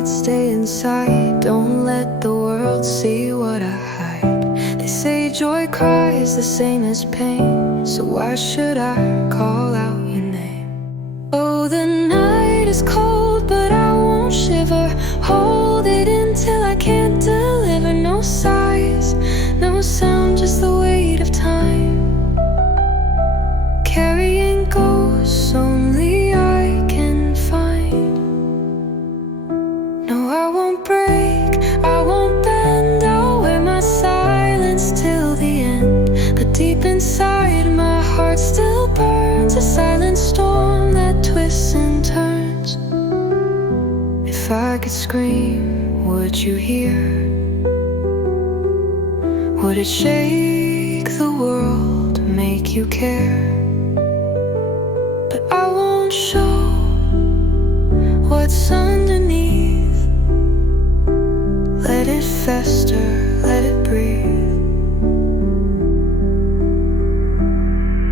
it stay inside. Don't let the world see what I hide. They say joy cries the same as pain, so why should I call out your name? Oh, the night is cold, but I won't shiver. Hold it in till I can't deliver. No sighs, no sound, just the weight of time. Carrying ghosts only I can find. No, I won't break, I won't bend. I'll wear my silence till the end. But deep inside my heart still burns, a silent storm that twists and turns. If I could scream, would you hear? Would it shake the world, make you care? But I won't show what's underneath. Let it fester, let it breathe.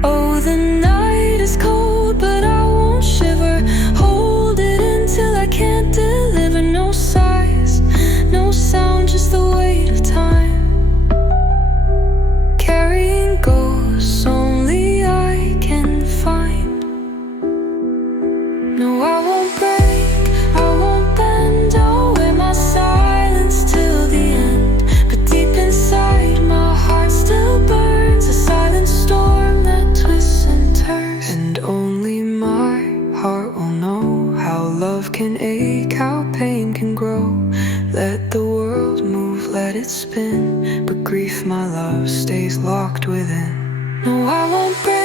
Oh, the night is cold, but I won't shiver. Hold it until I can't deliver. No sighs, no sound, just the weight of time. Carrying ghosts only I can find. No, I won't break, I won't bend. I'll wear my silence till the end. But deep inside my heart still burns, a silent storm that twists and turns. And only my heart will know how love can ache, how pain can grow. Let the world move, let it spin, but grief, my love, stays locked within. No, I won't break.